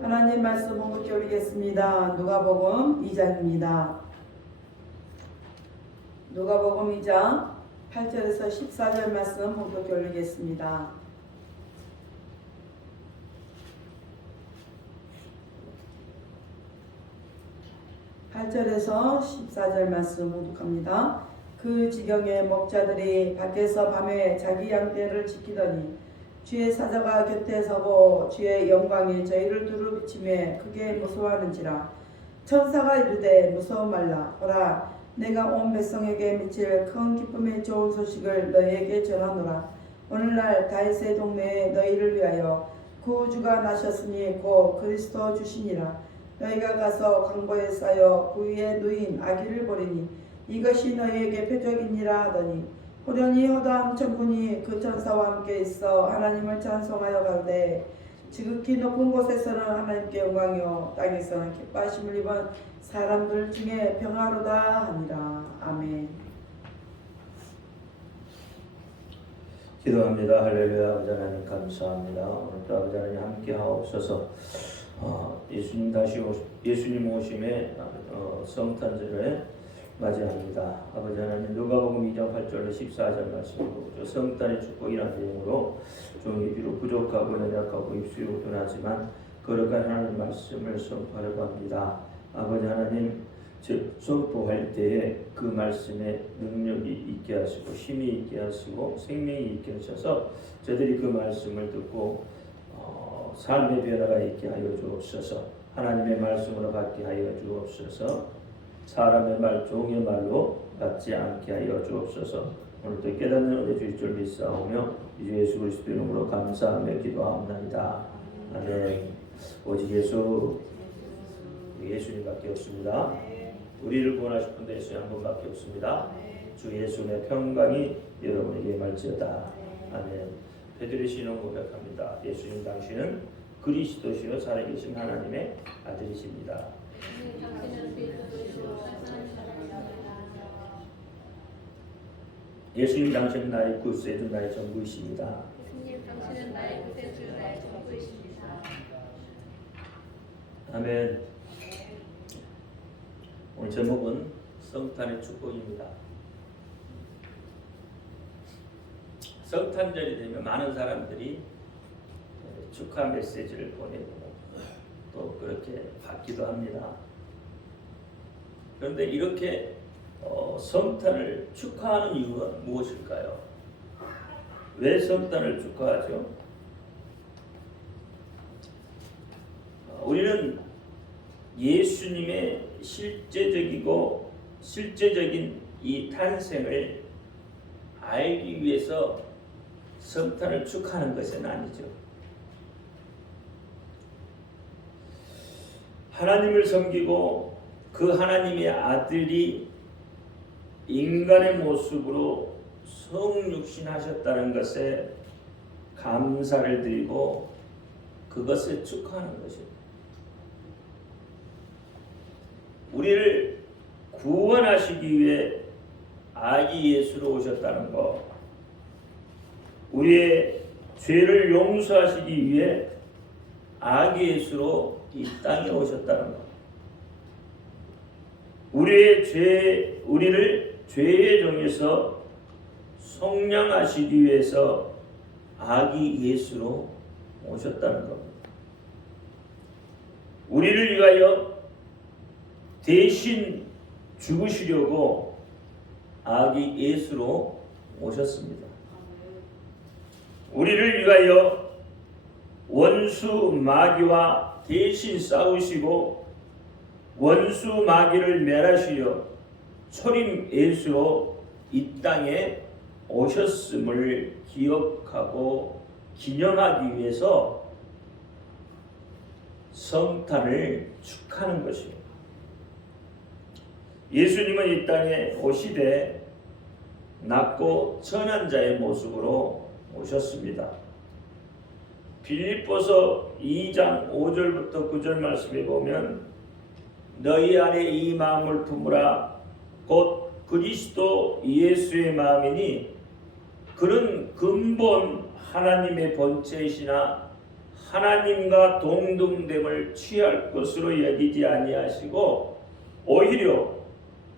하나님 말씀 본문께 올리겠습니다. 누가복음 2장입니다. 누가복음 2장 8절에서 14절 말씀 본문께 올리겠습니다. (8절에서) 14절 말씀 묵독합니다. 그 지경에 목자들이 밖에서 밤에 자기 양떼를 지키더니 주의 사자가 곁에 서고 주의 영광이 저희를 두루 비치매 크게 무서워하는지라. 천사가 이르되 무서워 말라. 보라, 내가 온 백성에게 미칠 큰 기쁨의 좋은 소식을 너희에게 전하노라. 오늘날 다윗의 동네에 너희를 위하여 구주가 나셨으니 곧 그리스도 주시니라. 너희가 가서 광고에 쌓여 그 위에 누인 아기를 보리니 이것이 너희에게 표적이니라 하더니 호련히 허다한 천군이 그 천사와 함께 있어 하나님을 찬송하여 가로되 지극히 높은 곳에서는 하나님께 영광이요 땅에서는 기뻐하심을 입은 사람들 중에 평화로다 하니라. 아멘. 기도합니다. 할렐루야. 아버지 하나님 감사합니다. 오늘도 아버지 하나님 함께 하옵소서. 예수님 오심에 성탄절에 맞이합니다. 아버지 하나님 누가복음 2장 8절로 14절 말씀으로 성탄의 축복이라는 내용으로 종이 비록 부족하고 연약하고 입술이 우둔하지만 거룩한 하나님 말씀을 선포하려고 합니다. 아버지 하나님 선포할 때에 그 말씀에 능력이 있게 하시고 힘이 있게 하시고 생명이 있게 하셔서 저들이 그 말씀을 듣고 삶의 변화가 있게 하여 주옵소서. 하나님의 말씀으로 받게 하여 주옵소서. 사람의 말, 종의 말로 받지 않게 하여 주옵소서. 오늘도 깨닫는 은혜 주실 줄 믿사오며 주 예수 그리스도 이름으로 감사하며 기도하옵나이다. 아멘. 오직 예수님밖에 없습니다. 우리를 구원하실 분도 예수 한 분밖에 없습니다. 주 예수의 평강이 여러분에게 말지어다. 아멘. 베드로의 신앙 고백합니다. 예수님 당신은 그리스도시요 살아계신 하나님의 아들이십니다. 예수님 당신은 나의 구세주 나의 전부이십니다. 예수님 당신은 나의 구세주 나의 전부이십니다. 아멘. 오늘 제목은 성탄의 축복입니다. 성탄절이 되면 많은 사람들이 축하 메시지를 보내고 또 그렇게 받기도 합니다. 그런데 이렇게 성탄을 축하하는 이유가 무엇일까요? 왜 성탄을 축하하죠? 우리는 예수님의 실제적인 이 탄생을 알기 위해서 성탄을 축하하는 것은 아니죠. 하나님을 섬기고 그 하나님의 아들이 인간의 모습으로 성육신하셨다는 것에 감사를 드리고 그것을 축하하는 것입니다. 우리를 구원하시기 위해 아기 예수로 오셨다는 것, 우리의 죄를 용서하시기 위해 아기 예수로 이 땅에 오셨다는 것, 우리를 죄의 종에서 속량하시기 위해서 아기 예수로 오셨다는 것, 우리를 위하여 대신 죽으시려고 아기 예수로 오셨습니다. 우리를 위하여 원수 마귀와 대신 싸우시고 원수 마귀를 멸하시려 초림 예수로 이 땅에 오셨음을 기억하고 기념하기 위해서 성탄을 축하하는 것입니다. 예수님은 이 땅에 오시되 낮고 천한 자의 모습으로 오셨습니다. 빌립보서 2장 5절부터 9절 말씀에 보면 너희 안에 이 마음을 품으라 곧 그리스도 예수의 마음이니 그는 근본 하나님의 본체이시나 하나님과 동등됨을 취할 것으로 여기지 아니하시고 오히려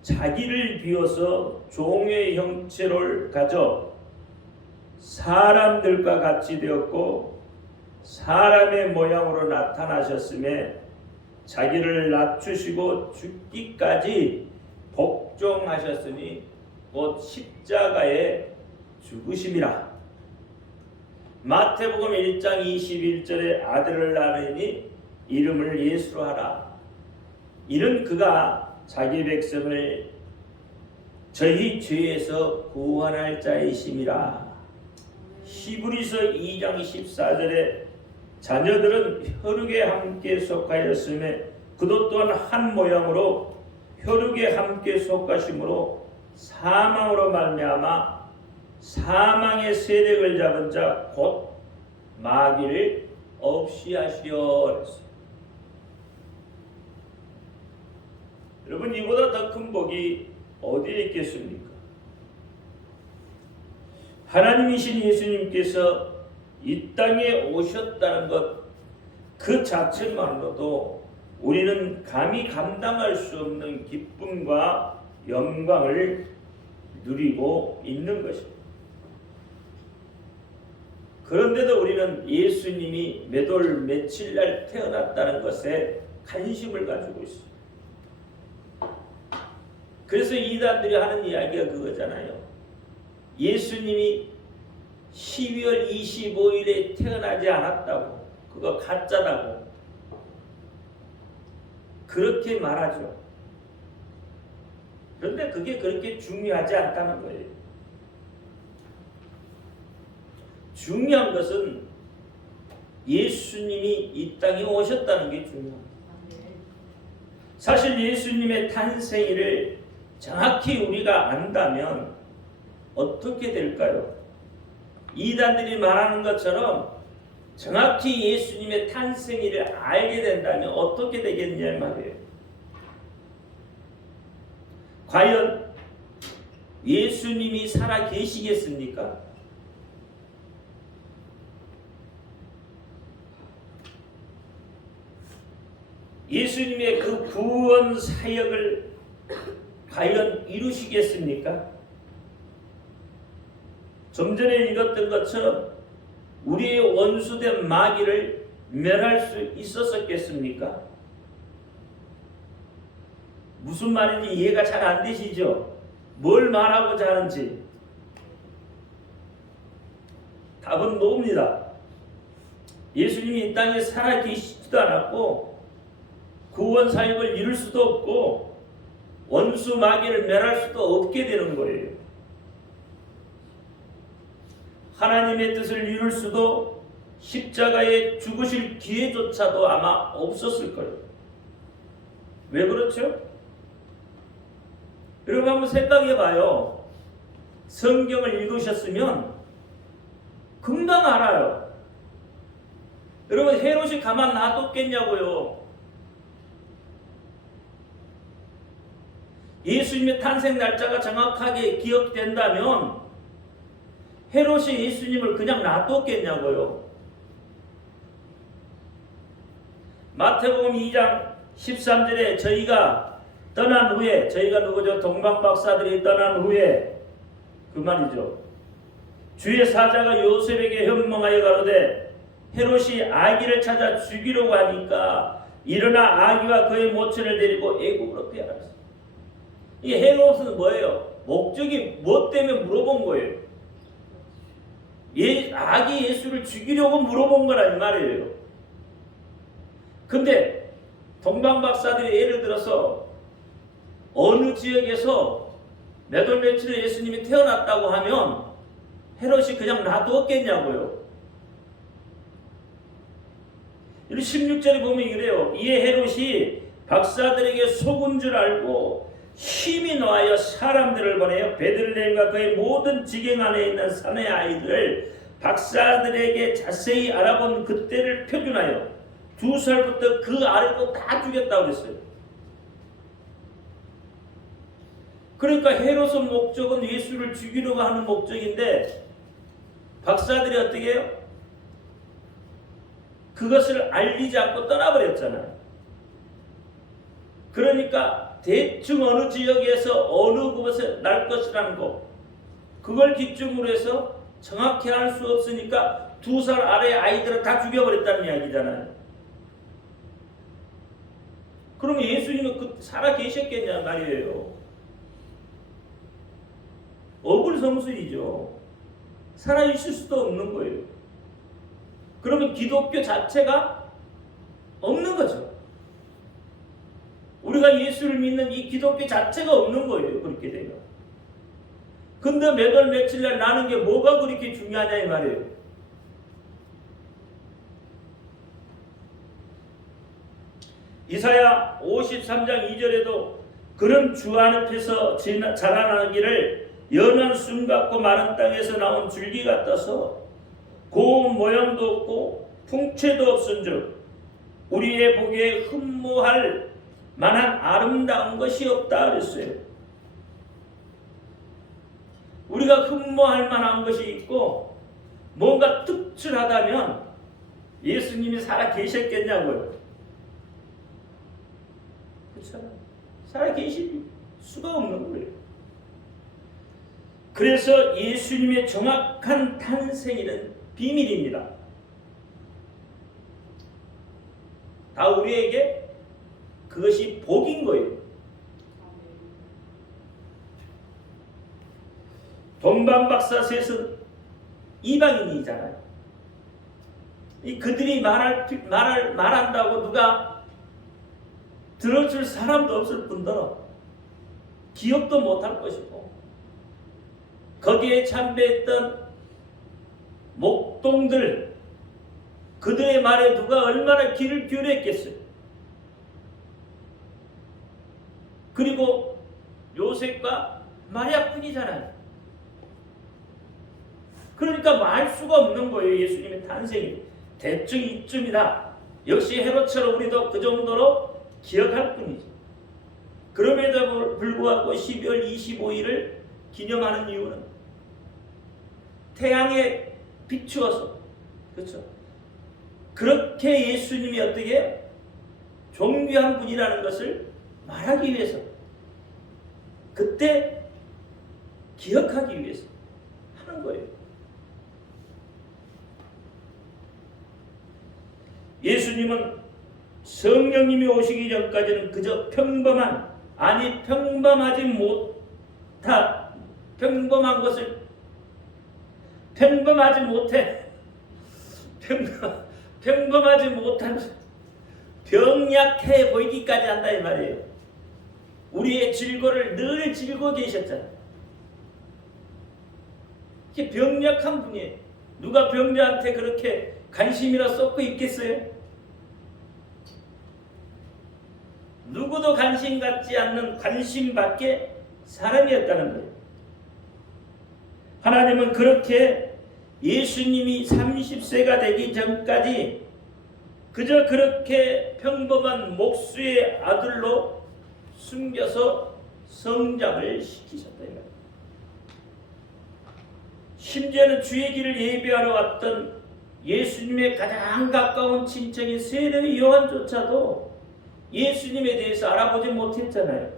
자기를 비워서 종의 형체를 가져 사람들과 같이 되었고 사람의 모양으로 나타나셨음에 자기를 낮추시고 죽기까지 복종하셨으니 곧 십자가에 죽으심이라. 마태복음 1장 21절에 아들을 낳으니 이름을 예수로 하라. 이는 그가 자기 백성을 저희 죄에서 구원할 자이심이라. 히브리서 2장 14절에 자녀들은 혈육에 함께 속하였음에 그도 또한 한 모양으로 혈육에 함께 속하심으로 사망으로 말미암아 사망의 세력을 잡은 자 곧 마귀를 없이 하시려 했어요. 여러분, 이보다 더 큰 복이 어디에 있겠습니까? 하나님이신 예수님께서 이 땅에 오셨다는 것 그 자체만으로도 우리는 감히 감당할 수 없는 기쁨과 영광을 누리고 있는 것입니다. 그런데도 우리는 예수님이 몇 월 며칠 날 태어났다는 것에 관심을 가지고 있습니다. 그래서 이단들이 하는 이야기가 그거잖아요. 예수님이 12월 25일에 태어나지 않았다고, 그거 가짜다고 그렇게 말하죠. 그런데 그게 그렇게 중요하지 않다는 거예요. 중요한 것은 예수님이 이 땅에 오셨다는 게 중요합니다. 사실 예수님의 탄생일을 정확히 우리가 안다면 어떻게 될까요? 이단들이 말하는 것처럼 정확히 예수님의 탄생일을 알게 된다면 어떻게 되겠냐 말이에요. 과연 예수님이 살아 계시겠습니까? 예수님의 그 구원 사역을 과연 이루시겠습니까? 좀 전에 읽었던 것처럼 우리의 원수된 마귀를 멸할 수 있었겠습니까? 무슨 말인지 이해가 잘 안 되시죠? 뭘 말하고자 하는지. 답은 노입니다. 예수님이 이 땅에 살아 계시지도 않았고 구원 사역을 이룰 수도 없고 원수 마귀를 멸할 수도 없게 되는 거예요. 하나님의 뜻을 이룰 수도 십자가에 죽으실 기회조차도 아마 없었을 거예요. 왜 그렇죠? 여러분 한번 생각해 봐요. 성경을 읽으셨으면 금방 알아요. 여러분 헤롯이 가만 놔뒀겠냐고요. 예수님의 탄생 날짜가 정확하게 기억된다면 헤롯이 예수님을 그냥 놔뒀겠냐고요. 마태복음 2장 13절에 저희가 떠난 후에, 저희가 누구죠? 동방박사들이 떠난 후에 그 말이죠. 주의 사자가 요셉에게 현몽하여 가로되 헤롯이 아기를 찾아 죽이려고 하니까 일어나 아기와 그의 모친을 데리고 애국으로 피하라. 이 헤롯은 뭐예요? 목적이 뭐 때문에 물어본 거예요? 아기 예수를 죽이려고 물어본 거란 말이에요. 근데 동방박사들이 예를 들어서 어느 지역에서 몇 월 며칠에 예수님이 태어났다고 하면 헤롯이 그냥 놔두었겠냐고요. 16절에 보면 이래요. 이에 헤롯이 박사들에게 속은 줄 알고 힘이 놓아여 사람들을 보내어 베들레헴과 그의 모든 지경 안에 있는 사내 아이들을 박사들에게 자세히 알아본 그때를 표준하여 2살부터 그 아래도 다 죽였다고 그랬어요. 그러니까 헤롯의 목적은 예수를 죽이려고 하는 목적인데 박사들이 어떻게 해요? 그 그것을 알리지 않고 떠나버렸잖아요. 그러니까 대충 어느 지역에서 어느 곳에 날 것이라는 것, 그걸 기점으로 해서 정확히 알 수 없으니까 2살 아래의 아이들을 다 죽여버렸다는 이야기잖아요. 그러면 예수님은 그 살아 계셨겠냐 말이에요. 어불성설이죠. 살아 있을 수도 없는 거예요. 그러면 기독교 자체가 없는 거죠. 우리가 예수를 믿는 이 기독교 자체가 없는 거예요. 그렇게 되면. 근데 몇 월 며칠 날 나는 게 뭐가 그렇게 중요하냐 이 말이에요. 이사야 53장 2절에도 그런 주 앞에서 자라나기를 연한 숨 같고 마른 땅에서 나온 줄기 같아서 고운 모양도 없고 풍채도 없은즉 우리의 보기에 흠모할 만한 아름다운 것이 없다 그랬어요. 우리가 흠모할 만한 것이 있고 뭔가 특출하다면 예수님이 살아 계셨겠냐고요. 그렇잖아요. 살아 계실 수가 없는 거예요. 그래서 예수님의 정확한 탄생에는 비밀입니다. 다 우리에게 그것이 복인 거예요. 동방박사 셋은 이방인이잖아요. 그들이 말한다고 누가 들어줄 사람도 없을 뿐더러 기억도 못할 것이고 거기에 참배했던 목동들 그들의 말에 누가 얼마나 귀를 기울였겠어요. 그리고 요셉과 마리아뿐이잖아요. 그러니까 말 수가 없는 거예요. 예수님의 탄생이 대충 이쯤이다. 역시 헤롯처럼 우리도 그 정도로 기억할 뿐이죠. 그럼에도 불구하고 12월 25일을 기념하는 이유는 태양에 비추어서 그렇죠. 그렇게 예수님이 어떻게 존귀한 분이라는 것을 말하기 위해서 그때 기억하기 위해서 하는 거예요. 예수님은 성령님이 오시기 전까지는 그저 평범한 평범하지 못한 병약해 보이기까지 한다 이 말이에요. 우리의 질고를 늘 질고 계셨잖아요. 이게 병약한 분이에요. 누가 병자한테 그렇게 관심이라 쏟고 있겠어요? 누구도 관심 갖지 않는 관심밖에 사람이었다는 거예요. 하나님은 그렇게 예수님이 30세가 되기 전까지 그저 그렇게 평범한 목수의 아들로 숨겨서 성장을 시키셨다. 심지어는 주의 길을 예배하러 왔던 예수님의 가장 가까운 친척인 세례 요한조차도 예수님에 대해서 알아보지 못했잖아요.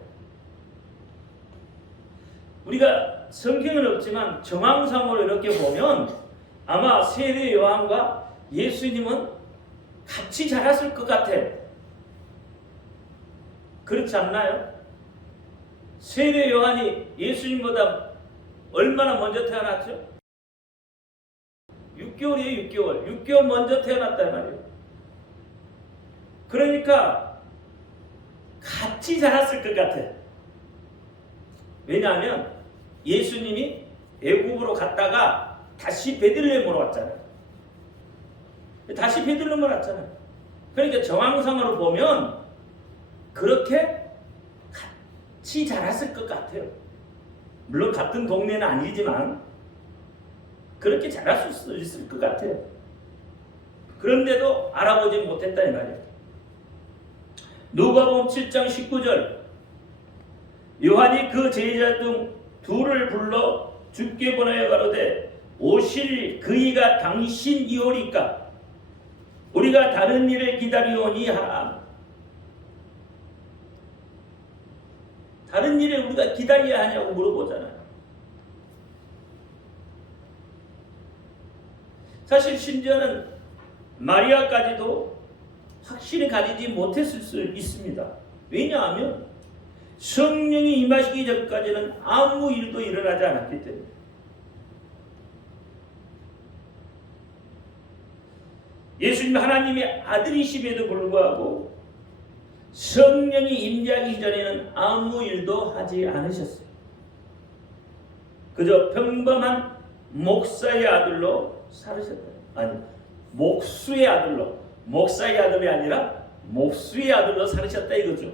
우리가 성경은 없지만 정황상으로 이렇게 보면 아마 세례 요한과 예수님은 같이 자랐을 것 같아요. 그렇지 않나요? 세례 요한이 예수님보다 얼마나 먼저 태어났죠? 6개월이에요. 6개월 먼저 태어났단 말이에요. 그러니까 같이 자랐을 것 같아요. 왜냐하면 예수님이 애굽으로 갔다가 다시 베들레헴으로 왔잖아요. 다시 베들레헴으로 왔잖아요. 그러니까 정황상으로 보면 그렇게 같이 자랐을 것 같아요. 물론 같은 동네는 아니지만 그렇게 자랄 수 있을 것 같아요. 그런데도 알아보지 못했다 이 말이에요. 누가복음 7장 19절 요한이 그 제자 중 둘을 불러 주께 보내어 가로되 오실 그이가 당신이오리까 우리가 다른 일을 기다리오니 하라. 다른 일을 우리가 기다려야 하냐고 물어보잖아요. 사실 심지어는 마리아까지도 확신이 가지지 못했을 수 있습니다. 왜냐하면 성령이 임하시기 전까지는 아무 일도 일어나지 않았기 때문에. 예수님 하나님의 아들이심에도 불구하고 성령이 임재하기 전에는 아무 일도 하지 않으셨어요. 그저 평범한 목사의 아들로 살으셨다. 아니, 목수의 아들로, 목사의 아들이 아니라 목수의 아들로 살으셨다 이거죠.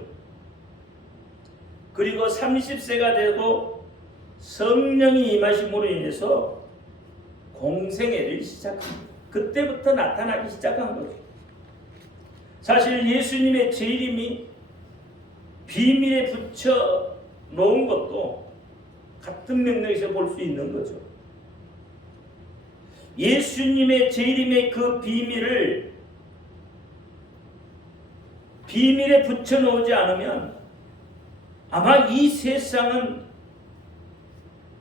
그리고 30세가 되고 성령이 임하심으로 인해서 공생애를 시작합니다. 그때부터 나타나기 시작한 거죠. 사실 예수님의 재림이 비밀에 붙여 놓은 것도 같은 맥락에서 볼 수 있는 거죠. 예수님의 재림의 그 비밀을 비밀에 붙여 놓지 않으면 아마 이 세상은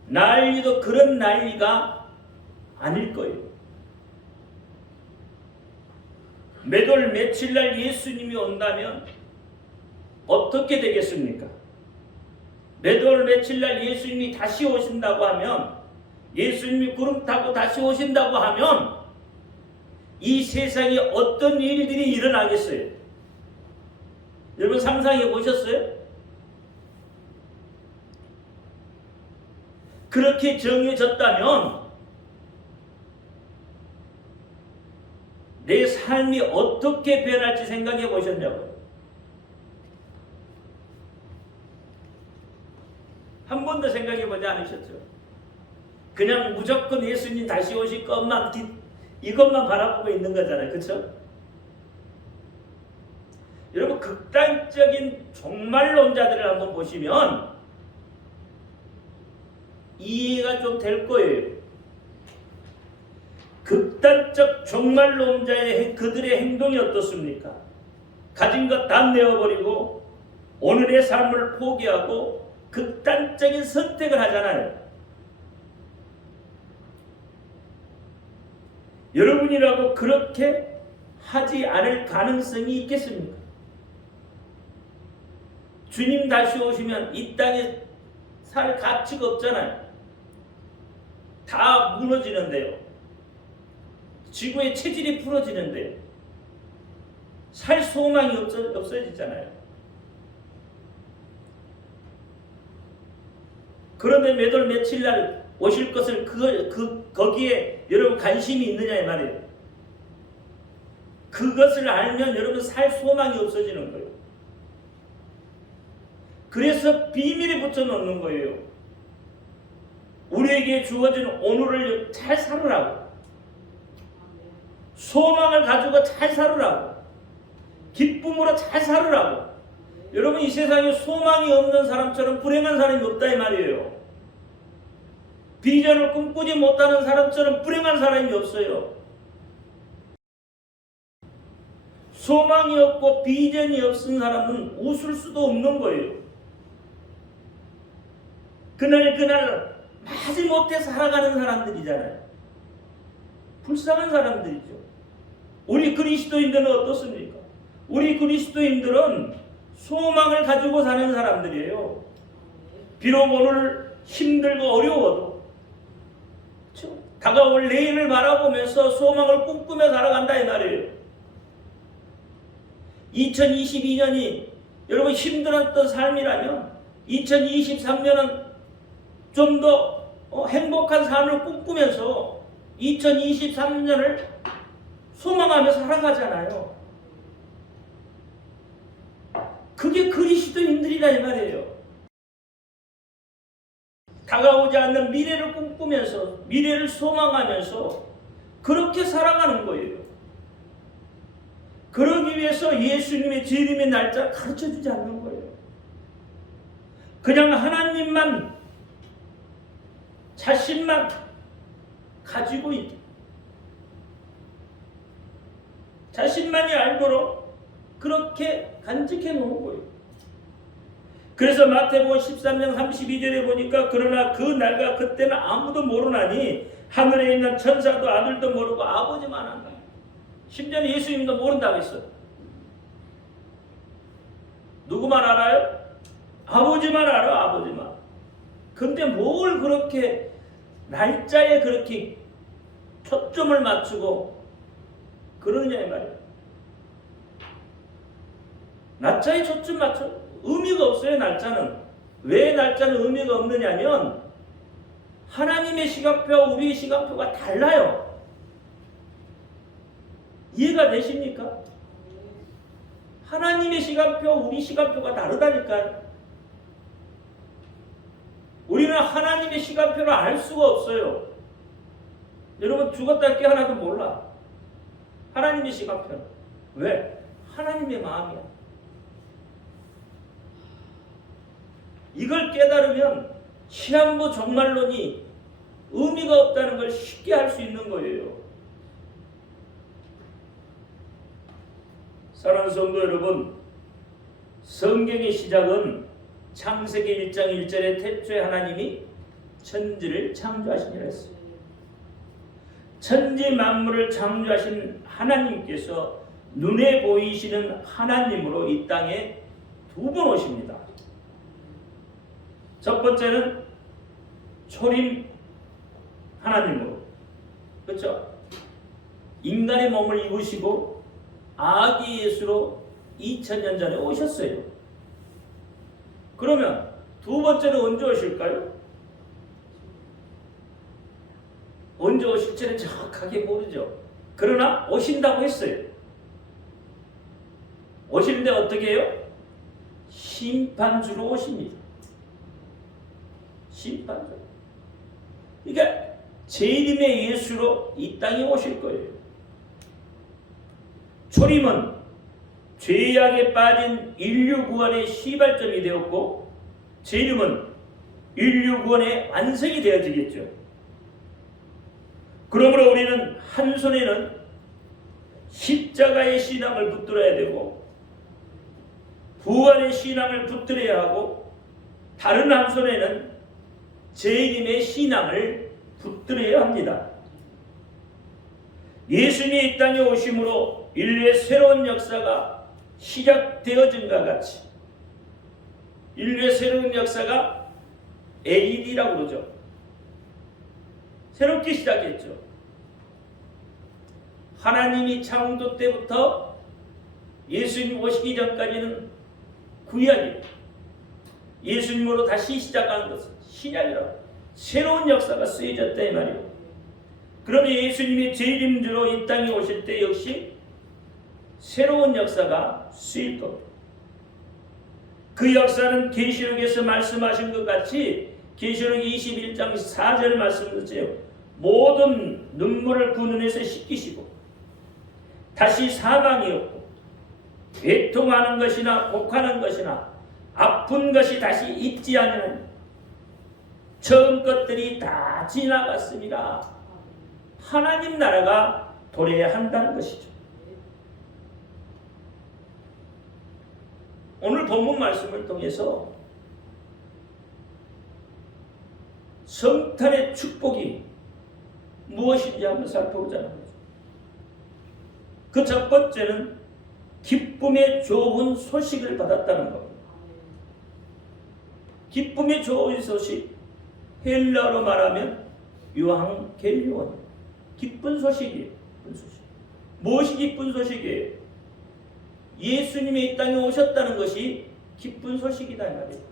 난리도 그런 난리가 아닐 거예요. 몇월 며칠 날 예수님이 온다면 어떻게 되겠습니까? 몇월 며칠 날 예수님이 다시 오신다고 하면, 예수님이 구름 타고 다시 오신다고 하면 이 세상에 어떤 일들이 일어나겠어요? 여러분 상상해 보셨어요? 그렇게 정해졌다면 내 삶이 어떻게 변할지 생각해 보셨냐고요? 한 번도 생각해 보지 않으셨죠? 그냥 무조건 예수님 다시 오실 것만 이것만 바라보고 있는 거잖아요. 그렇죠? 여러분 극단적인 종말론자들을 한번 보시면 이해가 좀 될 거예요. 극단적 종말론자의 그들의 행동이 어떻습니까? 가진 것 다 내어버리고 오늘의 삶을 포기하고 극단적인 선택을 하잖아요. 여러분이라고 그렇게 하지 않을 가능성이 있겠습니까? 주님 다시 오시면 이 땅에 살 가치가 없잖아요. 다 무너지는데요. 지구의 체질이 풀어지는데요. 살 소망이 없어지잖아요. 그런데 몇월 며칠 날 오실 것을 거기에 여러분 관심이 있느냐 이 말이에요. 그것을 알면 여러분 살 소망이 없어지는 거예요. 그래서 비밀에 붙여놓는 거예요. 우리에게 주어진 오늘을 잘 살으라고, 소망을 가지고 잘 살으라고, 기쁨으로 잘 살으라고. 여러분 이 세상에 소망이 없는 사람처럼 불행한 사람이 없다 이 말이에요. 비전을 꿈꾸지 못하는 사람처럼 불행한 사람이 없어요. 소망이 없고 비전이 없은 사람은 웃을 수도 없는 거예요. 그날 마지못해 살아가는 사람들이잖아요. 불쌍한 사람들이죠. 우리 그리스도인들은 어떻습니까? 우리 그리스도인들은 소망을 가지고 사는 사람들이에요. 비록 오늘 힘들고 어려워도 그렇죠? 다가올 내일을 바라보면서 소망을 꿈꾸며 살아간다 이 말이에요. 2022년이 여러분 힘들었던 삶이라면 2023년은 좀 더 행복한 삶을 꿈꾸면서 2023년을 소망하며 살아가잖아요. 그게 그리스도인들이라 이 말이에요. 다가오지 않는 미래를 꿈꾸면서 미래를 소망하면서 그렇게 살아가는 거예요. 그러기 위해서 예수님의 재림의 날짜를 가르쳐주지 않는 거예요. 그냥 하나님만 자신만 가지고 있다. 자신만이 알도록 그렇게 간직해 놓은 거예요. 그래서 마태복음 13장 32절에 보니까 그러나 그 날과 그때는 아무도 모르나니 하늘에 있는 천사도 아들도 모르고 아버지만 안다. 심지어는 예수님도 모른다고 했어. 누구만 알아요? 아버지만 알아, 아버지만. 근데 뭘 그렇게 날짜에 그렇게 초점을 맞추고 그러느냐 이 말이에요. 날짜에 초점 맞춰 의미가 없어요. 날짜는. 왜 날짜는 의미가 없느냐면 하나님의 시간표와 우리의 시간표가 달라요. 이해가 되십니까? 하나님의 시간표와 우리 시간표가 다르다니까요. 우리는 하나님의 시간표를 알 수가 없어요. 여러분 죽었다 깨어나도 몰라. 하나님의 시간표는. 왜? 하나님의 마음이야. 이걸 깨달으면 시한부 종말론이 의미가 없다는 걸 쉽게 알 수 있는 거예요. 사랑하는 성도 여러분, 성경의 시작은 창세기 1장 1절에 태초에 하나님이 천지를 창조하시니라 했어요. 천지 만물을 창조하신 하나님께서 눈에 보이시는 하나님으로 이 땅에 두 번 오십니다. 첫 번째는 초림 하나님으로, 그렇죠? 인간의 몸을 입으시고 아기 예수로 2000년 전에 오셨어요. 그러면 두 번째는 언제 오실까요? 언제 오실지는 정확하게 모르죠. 그러나 오신다고 했어요. 오시는데 어떻게 해요? 심판주로 오십니다. 심판주. 그러니까 재림의 예수로 이 땅에 오실 거예요. 초림은 죄악에 빠진 인류 구원의 시발점이 되었고, 재림은 인류 구원의 완성이 되어지겠죠. 그러므로 우리는 한 손에는 십자가의 신앙을 붙들어야 되고 부활의 신앙을 붙들어야 하고, 다른 한 손에는 재림의 신앙을 붙들어야 합니다. 예수님이 이 땅에 오심으로 인류의 새로운 역사가 시작되어진과 같이, 인류의 새로운 역사가 AD라고 그러죠. 새롭게 시작했죠. 하나님이 창조 때부터 예수님 오시기 전까지는 구약이에요. 예수님으로 다시 시작하는 것은 신약이라고. 새로운 역사가 쓰여졌다 이 말이에요. 그러니 예수님이 재림주로 이 땅에 오실 때 역시 새로운 역사가 쓰일 겁니다. 그 역사는 계시록에서 말씀하신 것 같이 계시록 21장 4절 말씀드렸죠. 모든 눈물을 그 눈에서 씻기시고 다시 사망이 없고 애통하는 것이나 곡하는 것이나 아픈 것이 다시 있지 않는 처음 것들이 다 지나갔습니다. 하나님 나라가 도래한다는 것이죠. 오늘 본문 말씀을 통해서 성탄의 축복이 무엇인지 한번 살펴보자는 거죠. 그 첫 번째는 기쁨의 좋은 소식을 받았다는 겁니다. 기쁨의 좋은 소식, 헬라어로 말하면 유앙겔리온, 기쁜 소식이에요. 기쁜 소식. 무엇이 기쁜 소식이에요? 예수님이 이 땅에 오셨다는 것이 기쁜 소식이다 이 말이에요.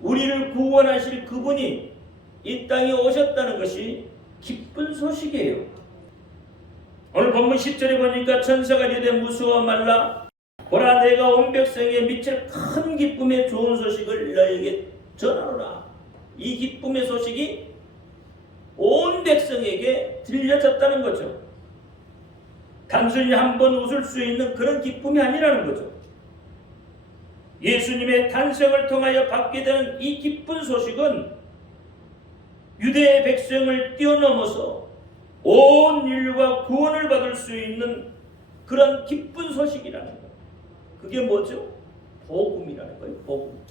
우리를 구원하실 그분이 이 땅에 오셨다는 것이 기쁜 소식이에요. 오늘 본문 10절에 보니까 천사가 이르되 무서워 말라, 보라 내가 온 백성에게 미칠 큰 기쁨의 좋은 소식을 너에게 전하노라. 이 기쁨의 소식이 온 백성에게 들려졌다는 거죠. 단순히 한번 웃을 수 있는 그런 기쁨이 아니라는 거죠. 예수님의 탄생을 통하여 받게 되는 이 기쁜 소식은 유대의 백성을 뛰어넘어서 온 인류가 구원을 받을 수 있는 그런 기쁜 소식이라는 거예요. 그게 뭐죠? 복음이라는 거예요. 복음.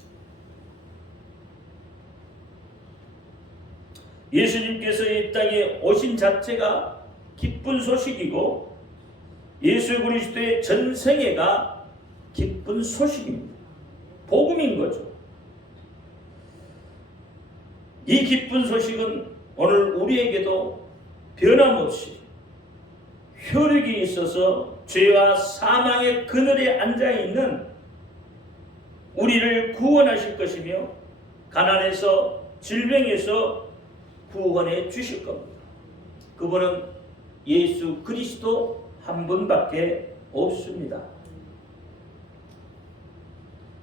예수님께서 이 땅에 오신 자체가 기쁜 소식이고 예수 그리스도의 전생애가 기쁜 소식입니다. 복음인 거죠. 이 기쁜 소식은 오늘 우리에게도 변함없이 효력이 있어서 죄와 사망의 그늘에 앉아있는 우리를 구원하실 것이며 가난에서 질병에서 구원해 주실 겁니다. 그분은 예수 그리스도 한 분밖에 없습니다.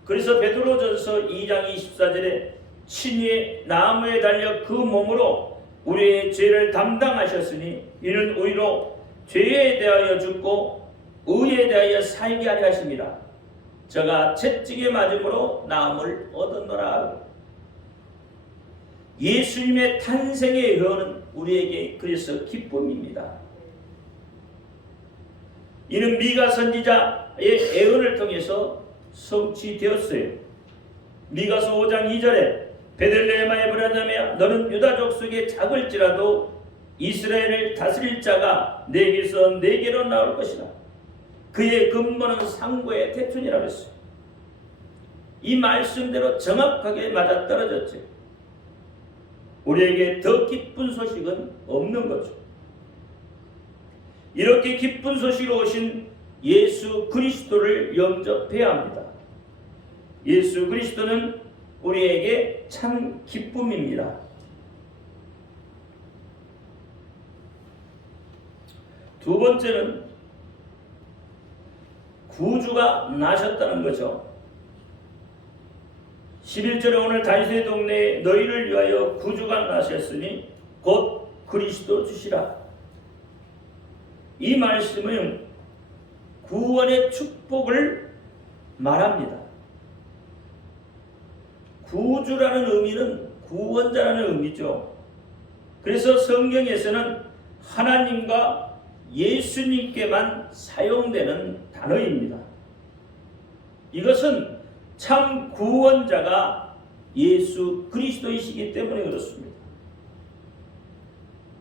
그래서 베드로전서 2장 24절에 친히 나무에 달려 그 몸으로 우리의 죄를 담당하셨으니 이는 우리로 죄에 대하여 죽고 의에 대하여 살게 하려 하심이라. 저가 채찍에 맞음으로 나음을 얻었노라. 예수님의 탄생의 예언은 우리에게 그래서 기쁨입니다. 이는 미가 선지자의 예언을 통해서 성취되었어요. 미가서 5장 2절에 베들레헴아 에브라임아 너는 유다족 속에 작을지라도 이스라엘을 다스릴 자가 내게서 내게로 나올 것이라. 그의 근본은 상고의 태초니라고 했어요. 이 말씀대로 정확하게 맞아떨어졌죠. 우리에게 더 기쁜 소식은 없는 거죠. 이렇게 기쁜 소식으로 오신 예수 그리스도를 영접해야 합니다. 예수 그리스도는 우리에게 참 기쁨입니다. 두 번째는 구주가 나셨다는 거죠. 11절에 오늘 다윗의 동네에 너희를 위하여 구주가 나셨으니 곧 그리스도 주시라. 이 말씀은 구원의 축복을 말합니다. 구주라는 의미는 구원자라는 의미죠. 그래서 성경에서는 하나님과 예수님께만 사용되는 단어입니다. 이것은 참 구원자가 예수 그리스도이시기 때문에 그렇습니다.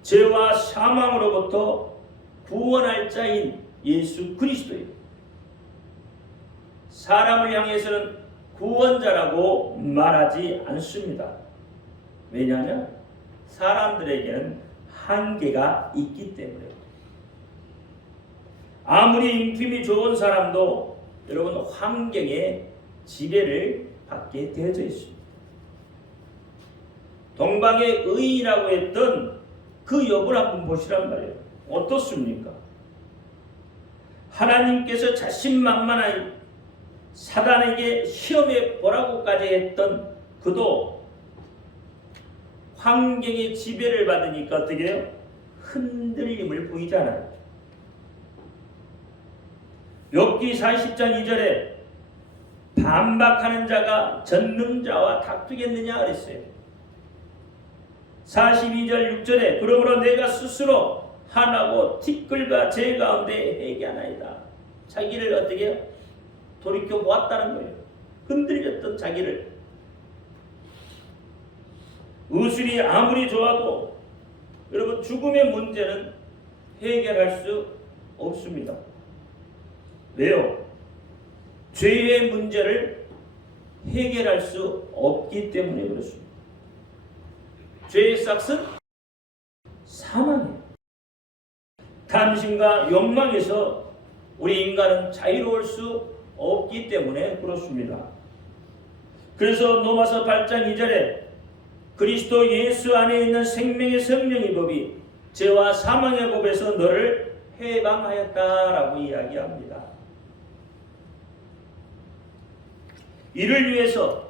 죄와 사망으로부터 구원할 자인 예수 그리스도예요. 사람을 향해서는 구원자라고 말하지 않습니다. 왜냐하면 사람들에게는 한계가 있기 때문에요. 아무리 인품이 좋은 사람도 여러분 환경에 지배를 받게 되어져 있습니다. 동방의 의인이라고 했던 그 욥을 한번 보시란 말이에요. 어떻습니까? 하나님께서 자신만만한 사단에게 시험해 보라고까지 했던 그도 환경의 지배를 받으니까 어떻게 해요? 흔들림을 보이잖아요. 욥기 40장 2절에 반박하는 자가 전능자와 다투겠느냐 그랬어요. 42절 6절에 그러므로 내가 스스로 한하고 티끌과 제 가운데 회개하나이다. 자기를 어떻게 해요? 돌이켜 보았다는 거예요. 흔들렸던 자기를. 의술이 아무리 좋아도 여러분 죽음의 문제는 해결할 수 없습니다. 왜요? 죄의 문제를 해결할 수 없기 때문에 그렇습니다. 죄의 싹은 사망이에요. 탐심과 욕망에서 우리 인간은 자유로울 수 없기 때문에 그렇습니다. 그래서 로마서 8장 2절에 그리스도 예수 안에 있는 생명의 성령의 법이 죄와 사망의 법에서 너를 해방하였다라고 이야기합니다. 이를 위해서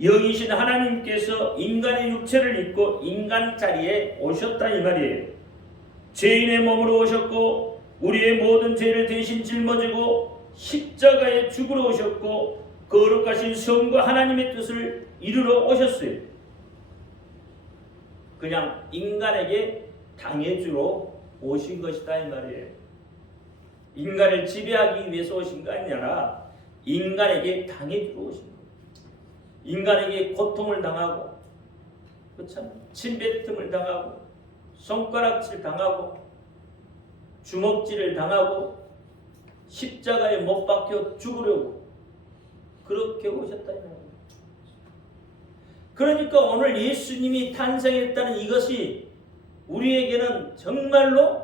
영이신 하나님께서 인간의 육체를 입고 인간 자리에 오셨다 이 말이에요. 죄인의 몸으로 오셨고 우리의 모든 죄를 대신 짊어지고 십자가에 죽으러 오셨고 거룩하신 성과 하나님의 뜻을 이루러 오셨어요. 그냥 인간에게 당해주러 오신 것이다 이 말이에요. 인간을 지배하기 위해서 오신 거 아니라 인간에게 당해주러 오신 거예요. 인간에게 고통을 당하고, 그렇잖아요. 침뱉음을 당하고, 손가락질 당하고, 주먹질을 당하고, 십자가에 못 박혀 죽으려고 그렇게 오셨다 이 말이에요. 그러니까 오늘 예수님이 탄생했다는 이것이 우리에게는 정말로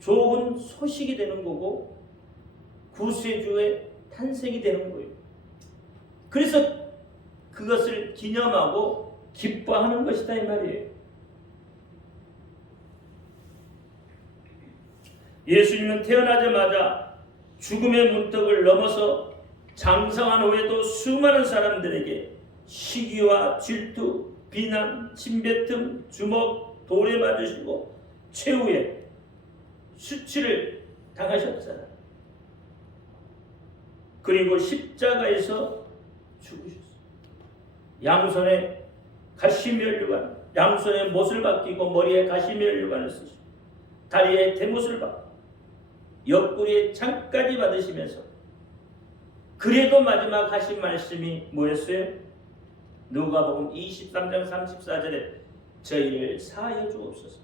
좋은 소식이 되는 거고 구세주의 탄생이 되는 거예요. 그래서 그것을 기념하고 기뻐하는 것이다 이 말이에요. 예수님은 태어나자마자 죽음의 문턱을 넘어서 장성한 후에도 수많은 사람들에게 시기와 질투, 비난, 침뱉음, 주먹, 돌에 맞으시고 최후에 수치를 당하셨잖아요. 그리고 십자가에서 죽으셨어요. 양손에 가시면류관, 양손에 못을 박히고 머리에 가시면류관을 쓰시고 다리에 대못을 박고 옆구리에 창까지 받으시면서 그래도 마지막 하신 말씀이 뭐였어요? 누가복음 23장 34절에 저희를 사하여 주옵소서.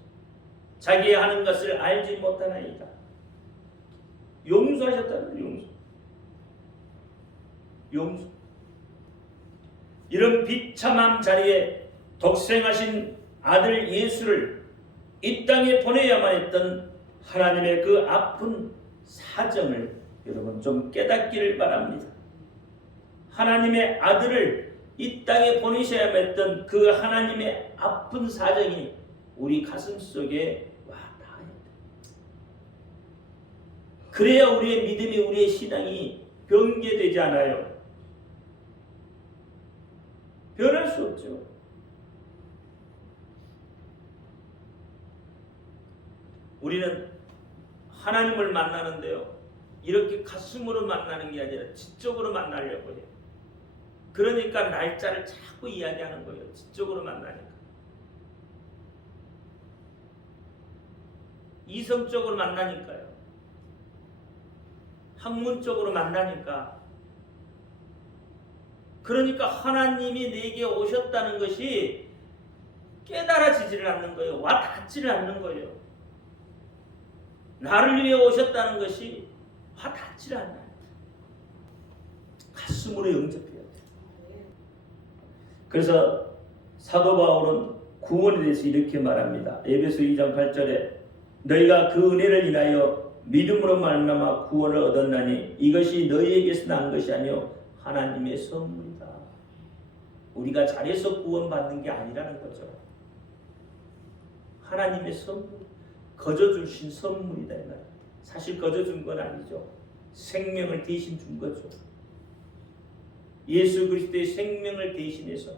자기의 하는 것을 알지 못하나이다. 용서하셨다는 용서. 용서. 이런 비참한 자리에 독생하신 아들 예수를 이 땅에 보내야만 했던 하나님의 그 아픈 사정을 여러분 좀 깨닫기를 바랍니다. 하나님의 아들을 이 땅에 보내셔야만 했던 그 하나님의 아픈 사정이 우리 가슴 속에 와 닿아야 돼. 그래야 우리의 믿음이, 우리의 신앙이 변개되지 않아요. 변할 수 없죠. 우리는 하나님을 만나는데요, 이렇게 가슴으로 만나는 게 아니라 지적으로 만나려고 해요. 그러니까 날짜를 자꾸 이야기하는 거예요. 지적으로 만나니까. 이성적으로 만나니까요. 학문적으로 만나니까. 그러니까 하나님이 내게 오셨다는 것이 깨달아지지를 않는 거예요. 와 닿지를 않는 거예요. 나를 위해 오셨다는 것이 와 닿지를 않아요. 가슴으로 영접해야 돼요. 그래서 사도 바울은 구원에 대해서 이렇게 말합니다. 에베소 2장 8절에 너희가 그 은혜를 인하여 믿음으로 말미암아 구원을 얻었나니 이것이 너희에게서 난 것이 아니요 하나님의 선물이다. 우리가 잘해서 구원받는 게 아니라는 거죠. 하나님의 선물, 거저 주신 선물이다. 사실 거저 준 건 아니죠. 생명을 대신 준 거죠. 예수 그리스도의 생명을 대신해서.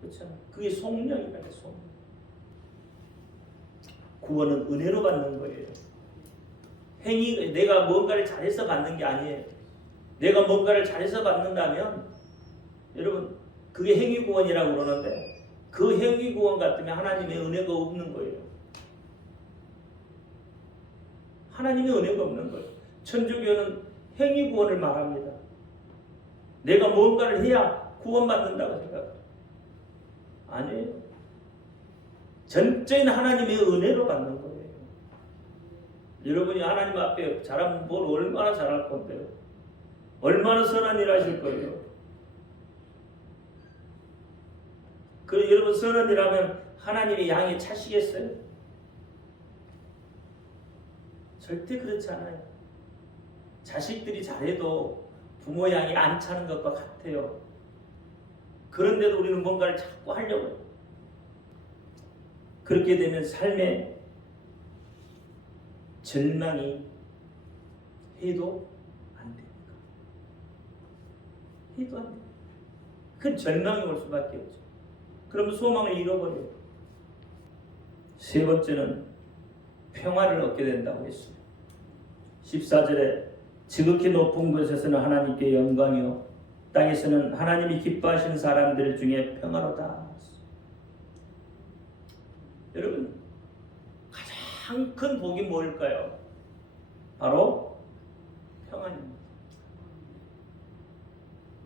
그렇잖아요. 그게 속량이라는 속량. 구원은 은혜로 받는 거예요. 행위, 내가 뭔가를 잘해서 받는 게 아니에요. 내가 뭔가를 잘해서 받는다면 여러분 그게 행위 구원이라고 그러는데 그 행위 구원 같으면 하나님의 은혜가 없는 거예요. 하나님의 은혜가 없는 거예요. 천주교는 행위 구원을 말합니다. 내가 뭔가를 해야 구원받는다고 생각해요. 아니에요. 전적인 하나님의 은혜로 받는 거예요. 여러분이 하나님 앞에 잘하면 뭘 얼마나 잘할 건데요. 얼마나 선한 일 하실 거예요. 그리고 여러분 선한 일 하면 하나님의 양에 차시겠어요? 절대 그렇지 않아요. 자식들이 잘해도 부모 양이 안 차는 것과 같아요. 그런데도 우리는 뭔가를 자꾸 하려고 해요. 그렇게 되면 삶에 절망이 해도 안 됩니까? 해도 안 됩니다. 큰 절망이 올 수밖에 없죠. 그러면 소망을 잃어버려요. 세 번째는 평화를 얻게 된다고 했어요. 14절에 지극히 높은 곳에서는 하나님께 영광이요 땅에서는 하나님이 기뻐하시는 사람들 중에 평화로다. 여러분 가장 큰 복이 뭘까요? 바로 평안입니다.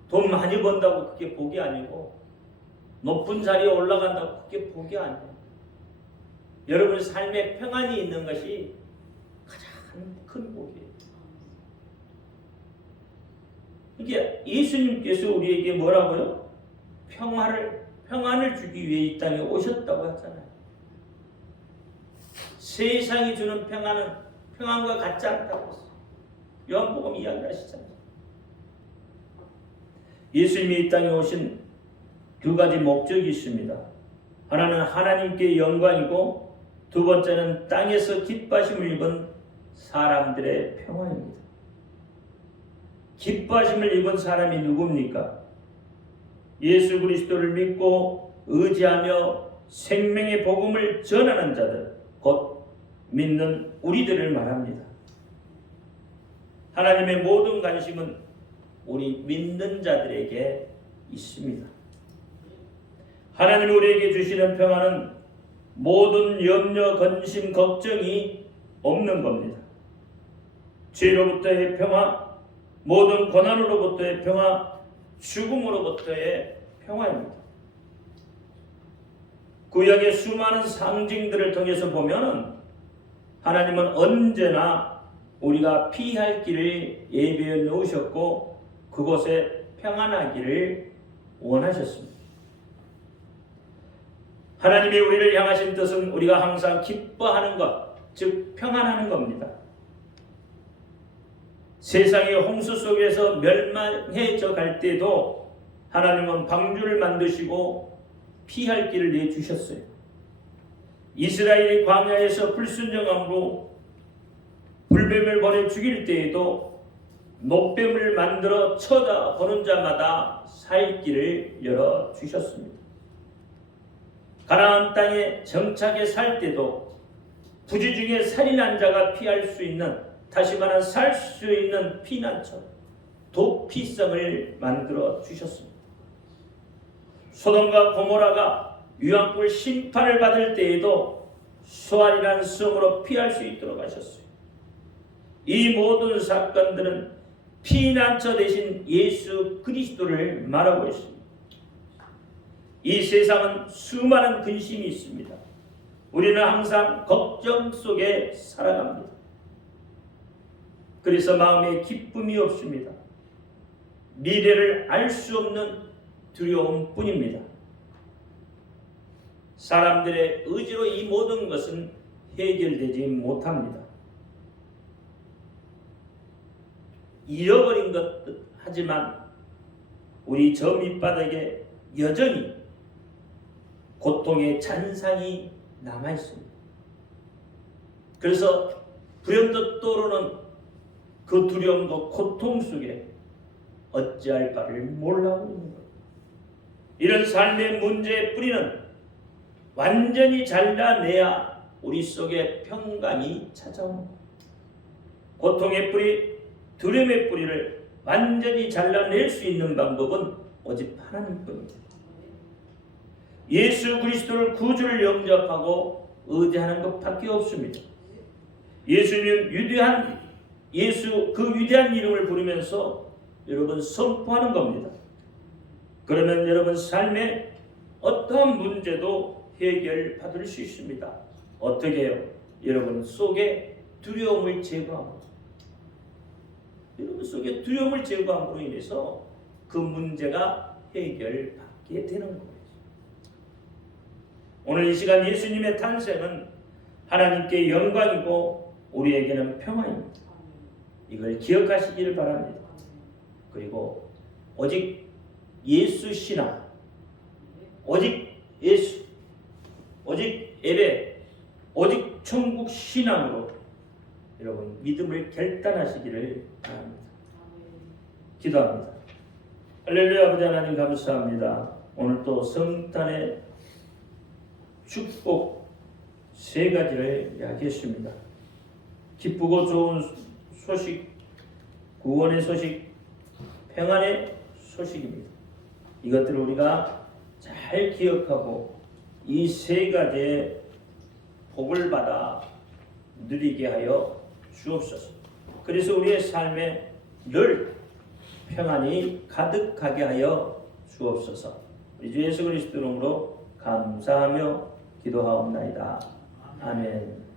돈 많이 번다고 그게 복이 아니고 높은 자리에 올라간다고 그게 복이 아니에요. 여러분 삶에 평안이 있는 것이 가장 큰 복이에요. 이게 예수님께서 우리에게 뭐라고요? 평안을 주기 위해 이 땅에 오셨다고 했잖아요. 세상이 주는 평안은 평안과 같지 않다고 했어요. 요한복음 이야기하시잖아요. 예수님이 이 땅에 오신 두 가지 목적이 있습니다. 하나는 하나님께 영광이고 두 번째는 땅에서 기뻐하심을 입은 사람들의 평화입니다. 기뻐하심을 입은 사람이 누굽니까? 예수 그리스도를 믿고 의지하며 생명의 복음을 전하는 자들, 곧 믿는 우리들을 말합니다. 하나님의 모든 관심은 우리 믿는 자들에게 있습니다. 하나님이 우리에게 주시는 평안은 모든 염려, 근심, 걱정이 없는 겁니다. 죄로부터의 평화, 모든 고난으로부터의 평화, 죽음으로부터의 평화입니다. 구약의 수많은 상징들을 통해서 보면 하나님은 언제나 우리가 피할 길을 예비해 놓으셨고 그곳에 평안하기를 원하셨습니다. 하나님이 우리를 향하신 뜻은 우리가 항상 기뻐하는 것, 즉 평안하는 겁니다. 세상이 홍수 속에서 멸망해져 갈 때도 하나님은 방주를 만드시고 피할 길을 내주셨어요. 이스라엘이 광야에서 불순종함으로 불뱀을 보내 죽일 때에도 노뱀을 만들어 쳐다보는 자마다 살 길을 열어주셨습니다. 가나안 땅에 정착해 살 때도 부지 중에 살인한 자가 피할 수 있는, 다시 말하면 살 수 있는 피난처, 도피성을 만들어 주셨습니다. 소돔과 고모라가 유황불 심판을 받을 때에도 수알이라는 성으로 피할 수 있도록 하셨어요. 이 모든 사건들은 피난처 대신 예수 그리스도를 말하고 있습니다. 이 세상은 수많은 근심이 있습니다. 우리는 항상 걱정 속에 살아갑니다. 그래서 마음에 기쁨이 없습니다. 미래를 알 수 없는 두려움뿐입니다. 사람들의 의지로 이 모든 것은 해결되지 못합니다. 잃어버린 것 하지만 우리 저 밑바닥에 여전히 고통의 잔상이 남아있습니다. 그래서 불현듯 떠오르는 그 두려움과 고통 속에 어찌할 바를 몰라하고 있는 것. 이런 삶의 문제의 뿌리는 완전히 잘라내야 우리 속에 평강이 찾아옵니다. 고통의 뿌리, 두려움의 뿌리를 완전히 잘라낼 수 있는 방법은 오직 하나님뿐입니다. 예수 그리스도를 구주를 영접하고 의지하는 것밖에 없습니다. 예수님 그 위대한 이름을 부르면서 여러분 선포하는 겁니다. 그러면 여러분 삶에 어떠한 문제도 해결받을 수 있습니다. 어떻게 해요? 여러분 속에 두려움을 제거하고, 여러분 속에 두려움을 제거함으로 인해서 그 문제가 해결받게 되는 거예요. 오늘 이 시간 예수님의 탄생은 하나님께 영광이고 우리에게는 평화입니다. 이걸 기억하시기를 바랍니다. 그리고 오직 예수 신앙, 오직 예수, 오직 예배, 오직 천국 신앙으로 여러분 믿음을 결단하시기를 바랍니다. 기도합니다. 할렐루야. 아버지 하나님 감사합니다. 오늘 또 성탄의 축복 세 가지를 이야기했습니다. 기쁘고 좋은 소식, 구원의 소식, 평안의 소식입니다. 이것들을 우리가 잘 기억하고 이 세 가지의 복을 받아 누리게 하여 주옵소서. 그래서 우리의 삶에 늘 평안이 가득하게 하여 주옵소서. 우리 주 예수 그리스도 이름으로 감사하며 기도하옵나이다. 아멘.